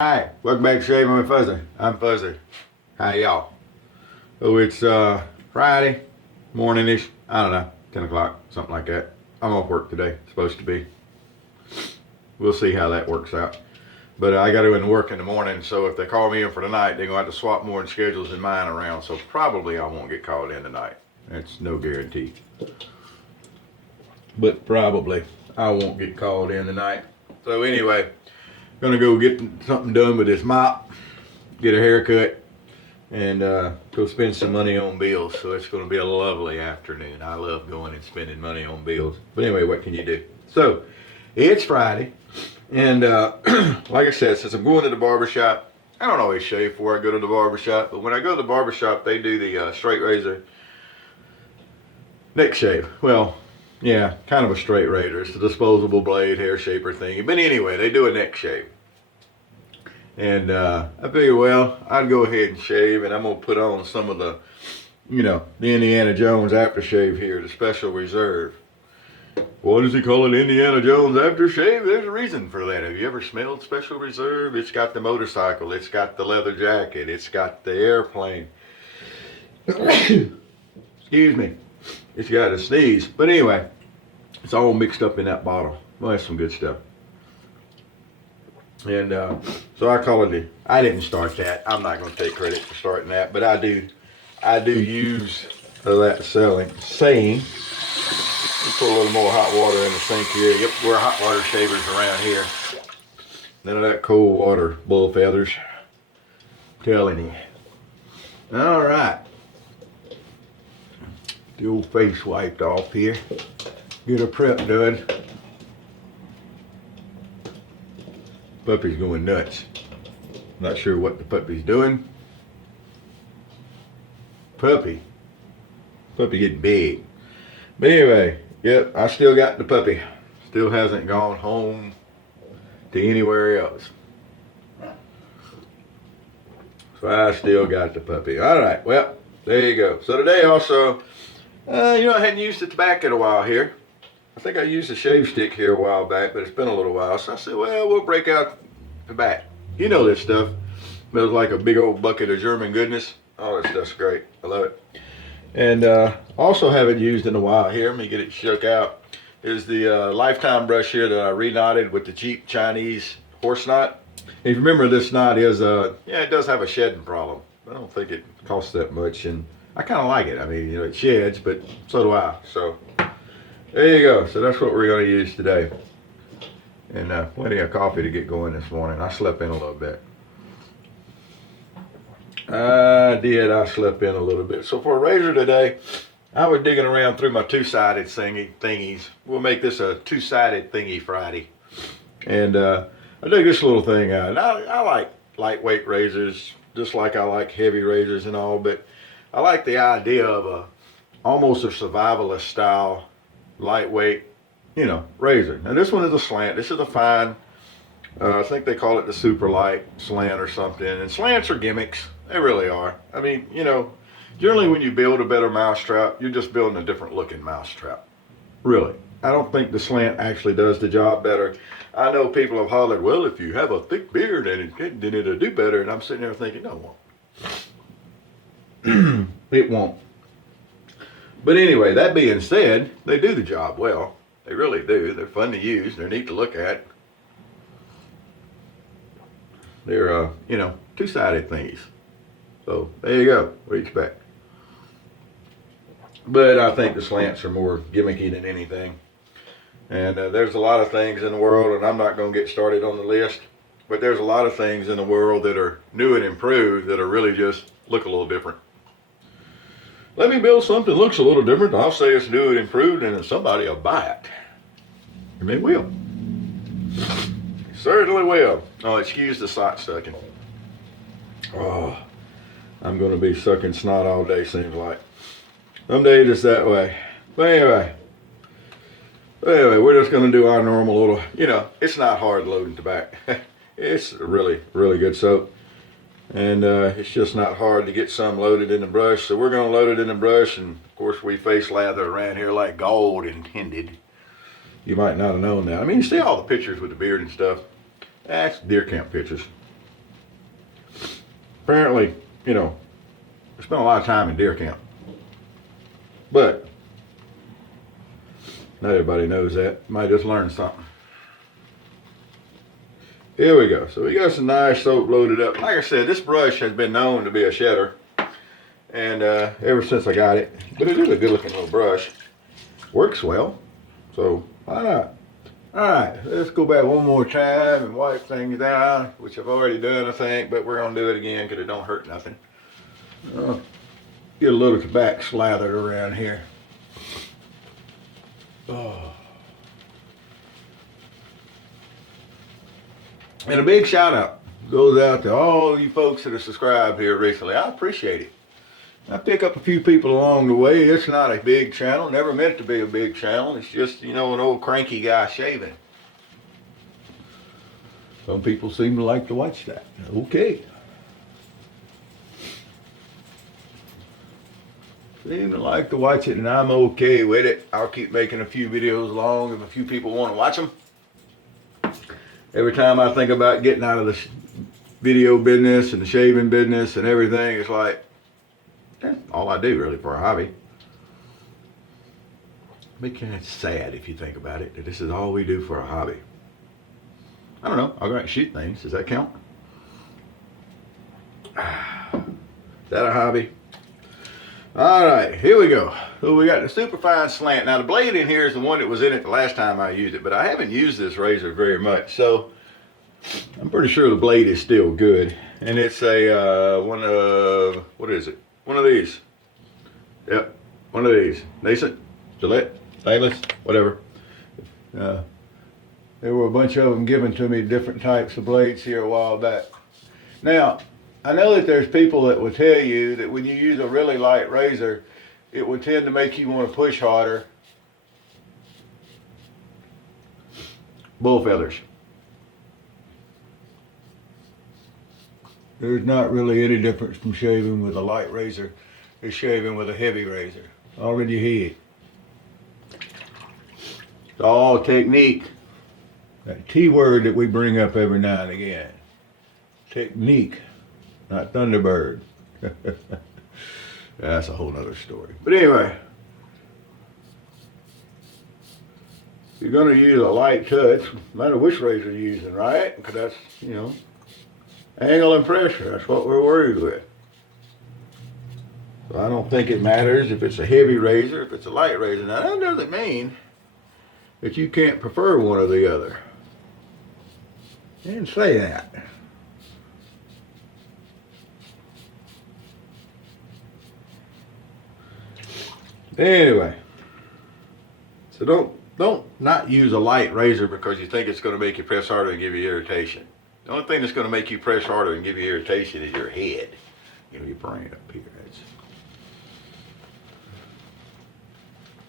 Hi, welcome back to Shaving with Fuzzy. I'm Fuzzy. Hi y'all. So it's Friday morning-ish. I don't know, 10 o'clock, something like that. I'm off work today, supposed to be. We'll see how that works out. But I got to go into work in the morning, so if they call me in for the night, they're going to have to swap more schedules than mine around. So probably I won't get called in tonight. That's no guarantee. But probably I won't get called in tonight. So anyway, gonna go get something done with this mop, get a haircut, and go spend some money on bills. So it's gonna be a lovely afternoon. I love going and spending money on bills. But anyway, what can you do? So it's Friday, and like I said, since I'm going to the barbershop, I don't always shave before I go to the barbershop, but when I go to the barbershop, they do the straight razor neck shave. Well, yeah, kind of a straight razor. It's a disposable blade, hair shaper thingy. But anyway, they do a neck shave. And I figured, well, I'd go ahead and shave, and I'm going to put on some of the, the Indiana Jones aftershave here, the Special Reserve. Why does he call it Indiana Jones aftershave? There's a reason for that. Have you ever smelled Special Reserve? It's got the motorcycle. It's got the leather jacket. It's got the airplane. Excuse me. It's got a sneeze. But anyway, it's all mixed up in that bottle. Well, that's some good stuff. And so I call it I didn't start that. I'm not going to take credit for starting that, but I do use that saying. Put a little more hot water in the sink here. Yep, we're hot water shavers around here. None of that cold water bull feathers. Telling you. All right. The old face wiped off here. Get a prep done. Puppy's going nuts. Not sure what the puppy's doing. Puppy getting big. But anyway, yep, I still got the puppy. Still hasn't gone home to anywhere else. So I still got the puppy. All right, well, there you go. So today also, I hadn't used the tobacco in a while here. I think I used a shave stick here a while back, but it's been a little while. So I said, well, we'll break out the back. You know this stuff. Smells like a big old bucket of German goodness. Oh, that stuff's great. I love it. And also haven't used in a while here. Let me get it shook out. Is the Lifetime brush here that I reknotted with the cheap Chinese horse knot. If you remember, this knot is, it does have a shedding problem. I don't think it costs that much, and I kind of like it. I mean, it sheds, but so do I. So there you go. So that's what we're going to use today. And plenty of coffee to get going this morning. I slept in a little bit. I slept in a little bit. So for a razor today, I was digging around through my two-sided thingies. We'll make this a two-sided thingy Friday. And I dug this little thing out. And I like lightweight razors, just like I like heavy razors and all, but I like the idea of almost a survivalist style, lightweight, razor. And this one is a slant. This is a fine, I think they call it the Superlite slant or something. And slants are gimmicks. They really are. I mean, generally when you build a better mousetrap, you're just building a different looking mousetrap. Really. I don't think the slant actually does the job better. I know people have hollered, well, if you have a thick beard, then it'll do better. And I'm sitting there thinking, no, it won't. It won't. But anyway, that being said, they do the job well. They really do. They're fun to use. They're neat to look at. They're, two-sided thingies. So there you go. What do you expect? But I think the slants are more gimmicky than anything. And there's a lot of things in the world, and I'm not going to get started on the list, but there's a lot of things in the world that are new and improved that are really just look a little different. Let me build something that looks a little different. I'll say it's new and improved, and then somebody will buy it. And they will. Certainly will. Oh, excuse the sock sucking. Oh, I'm going to be sucking snot all day, seems like. Some days it's that way. But anyway, we're just going to do our normal little, it's not hard loading tobacco. It's really, really good soap. And it's just not hard to get some loaded in the brush. So we're going to load it in the brush. And, of course, we face lather around here like gold intended. You might not have known that. I mean, you see all the pictures with the beard and stuff. That's deer camp pictures. apparently, you know, I spent a lot of time in deer camp. But not everybody knows that. Might just learn something. Here we go. So we got some nice soap loaded up. Like I said, this brush has been known to be a shedder. And ever since I got it. But it is a good looking little brush. Works well. So why not? Alright, let's go back one more time and wipe things down, which I've already done, I think, but we're going to do it again because it don't hurt nothing. Get a little tobacco slathered around here. Oh. And a big shout out goes out to all you folks that have subscribed here recently. I appreciate it. I pick up a few people along the way. It's not a big channel, never meant to be a big channel. It's just, you know, an old cranky guy shaving. Some people seem to like to watch that. Okay. Seem to like to watch it, and I'm okay with it. I'll keep making a few videos long if a few people want to watch them. Every time I think about getting out of the video business and the shaving business and everything, it's like, that's all I do really for a hobby. Makes it sad if you think about it, that this is all we do for a hobby. I don't know, I'll go out and shoot things. Does that count? Is that a hobby? Alright, here we go. So we got the Superfine Slant. Now the blade in here is the one that was in it the last time I used it, but I haven't used this razor very much, so I'm pretty sure the blade is still good. And it's a, what is it? One of these. Yep, one of these. Nascent, Gillette, stainless, whatever. There were a bunch of them given to me, different types of blades here a while back. Now, I know that there's people that will tell you that when you use a really light razor, it would tend to make you want to push harder. Bull feathers. There's not really any difference from shaving with a light razor to shaving with a heavy razor. All in your head. It's all technique. That T word that we bring up every now and again. Technique, not Thunderbird. That's a whole other story. But anyway, you're going to use a light touch, no matter which razor you're using, right? Because that's, you know, angle and pressure, that's what we're worried with. So I don't think it matters if it's a heavy razor, if it's a light razor. Now that doesn't mean that you can't prefer one or the other. I didn't say that. Anyway, so don't not use a light razor because you think it's going to make you press harder and give you irritation. The only thing that's going to make you press harder and give you irritation is your head. You know, your brain up here.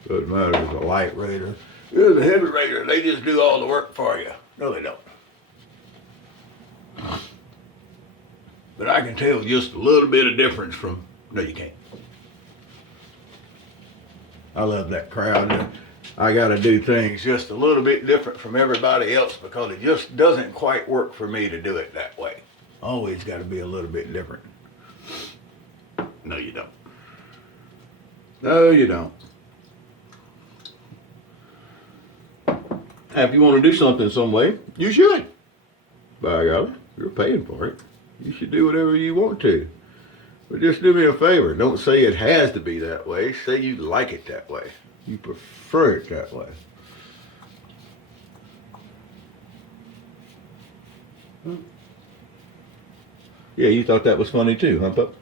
Doesn't matter if it's a light razor. It's a heavy razor. They just do all the work for you. No, they don't. But I can tell just a little bit of difference from, no you can't. I love that crowd. I got to do things just a little bit different from everybody else because it just doesn't quite work for me to do it that way. Always got to be a little bit different. No, you don't. No, you don't. Now, if you want to do something some way, you should. By golly, you're paying for it. You should do whatever you want to. But just do me a favor. Don't say it has to be that way. Say you like it that way. You prefer it that way. Yeah, you thought that was funny too, huh, pup?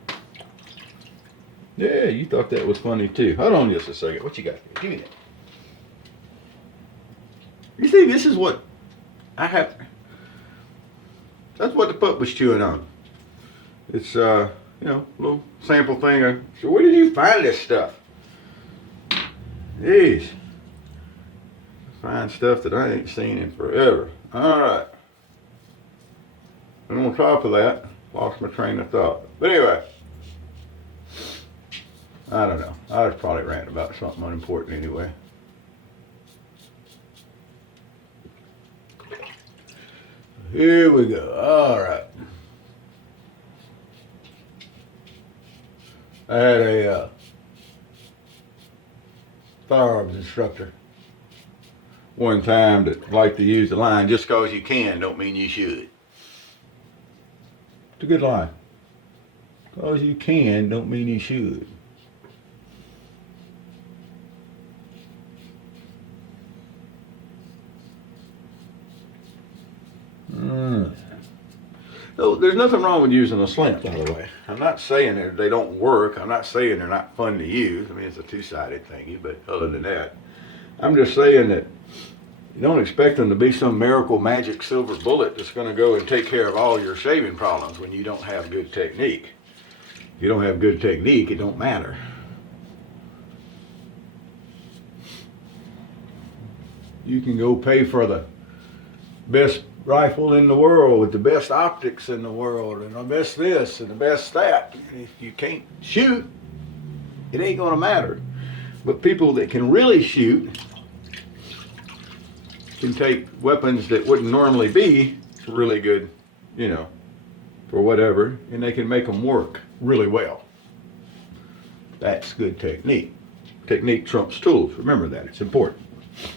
Yeah, you thought that was funny too. Hold on just a second. What you got there? Give me that. You see, this is what I have. That's what the pup was chewing on. It's, you know, a little sample thing. So where did you find this stuff? Jeez. Find stuff that I ain't seen in forever. All right. And on top of that, lost my train of thought. But anyway, I don't know. I was probably ranting about something unimportant anyway. Here we go. All right. I had a firearms instructor one time that liked to use the line, just cause you can don't mean you should. It's a good line. Cause you can don't mean you should. So there's nothing wrong with using a slant, by the way. I'm not saying that they don't work. I'm not saying they're not fun to use. I mean, it's a two-sided thingy, but other than that, I'm just saying that you don't expect them to be some miracle magic silver bullet that's going to go and take care of all your shaving problems when you don't have good technique. If you don't have good technique, it don't matter. You can go pay for the best rifle in the world with the best optics in the world and the best this and the best that. If you can't shoot, it ain't gonna matter. But people that can really shoot can take weapons that wouldn't normally be really good, you know, for whatever, and they can make them work really well. That's good technique. Technique trumps tools. Remember that, it's important.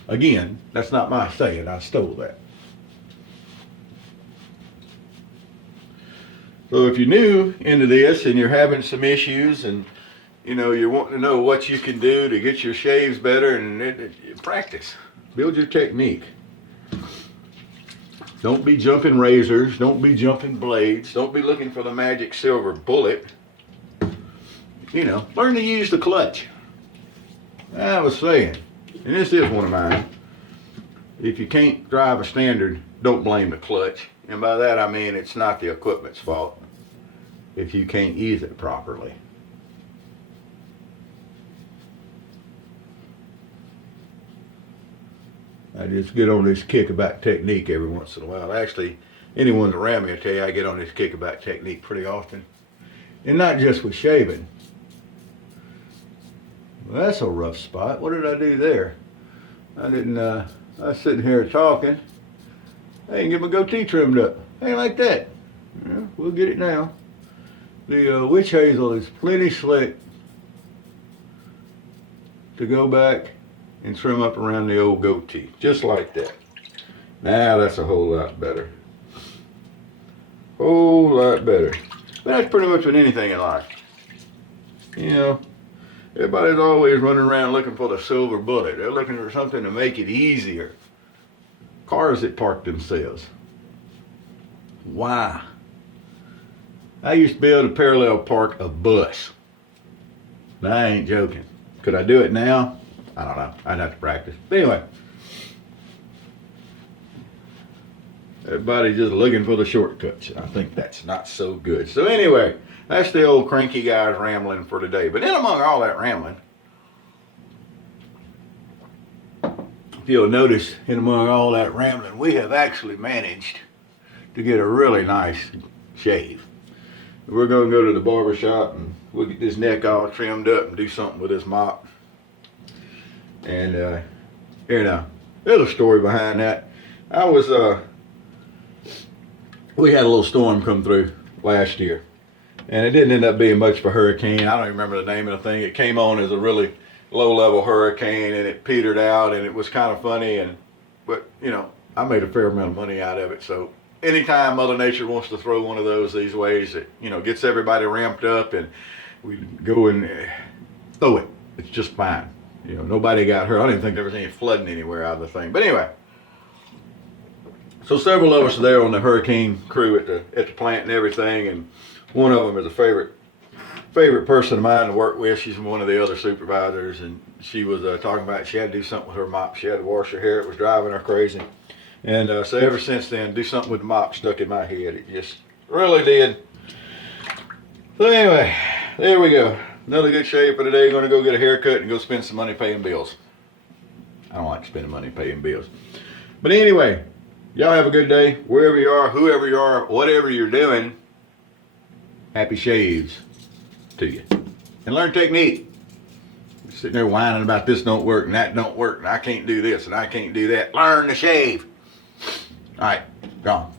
Again, that's not my saying, I stole that. So if you're new into this and you're having some issues and you know you're wanting to know what you can do to get your shaves better and practice, build your technique. Don't be jumping razors, don't be jumping blades, don't be looking for the magic silver bullet. You know, learn to use the clutch. I was saying, and this is one of mine, if you can't drive a standard, don't blame the clutch. And by that I mean it's not the equipment's fault if you can't use it properly. I just get on this kick about technique every once in a while. Actually, anyone around me will tell you I get on this kick about technique pretty often. And not just with shaving. Well, that's a rough spot. What did I do there? I was sitting here talking. I didn't get my goatee trimmed up. Ain't like that. Yeah, we'll get it now. The witch hazel is plenty slick to go back and trim up around the old goatee. Just like that. Now that's a whole lot better. Whole lot better. But that's pretty much with anything in life. You know, everybody's always running around looking for the silver bullet. They're looking for something to make it easier. Cars that park themselves. Why? I used to be able to parallel park a bus. Now, I ain't joking. Could I do it now? I don't know. I'd have to practice. But anyway. Everybody just looking for the shortcuts. I think that's not so good. So anyway, that's the old cranky guy's rambling for today. But in among all that rambling, if you'll notice, in among all that rambling, we have actually managed to get a really nice shave. We're going to go to the barbershop and we'll get this neck all trimmed up and do something with this mop. And here now, there's a story behind that. We had a little storm come through last year. And it didn't end up being much of a hurricane. I don't even remember the name of the thing. It came on as a really low-level hurricane and it petered out and it was kind of funny. But, you know, I made a fair amount of money out of it. So anytime Mother Nature wants to throw one of these ways, it, you know, gets everybody ramped up and we go and throw it. It's just fine. You know, nobody got hurt. I didn't think there was any flooding anywhere out of the thing. But anyway, so several of us are there on the hurricane crew at the plant and everything, and one of them is a favorite person of mine to work with. She's one of the other supervisors, and she was talking about she had to do something with her mop. She had to wash her hair. It was driving her crazy. And so ever since then, do something with the mop stuck in my head. It just really did. So anyway, there we go. Another good shave for today. Going to go get a haircut and go spend some money paying bills. I don't like spending money paying bills. But anyway, y'all have a good day. Wherever you are, whoever you are, whatever you're doing, happy shaves to you. And learn technique. You're sitting there whining about this don't work and that don't work and I can't do this and I can't do that. Learn to shave. All right, gone.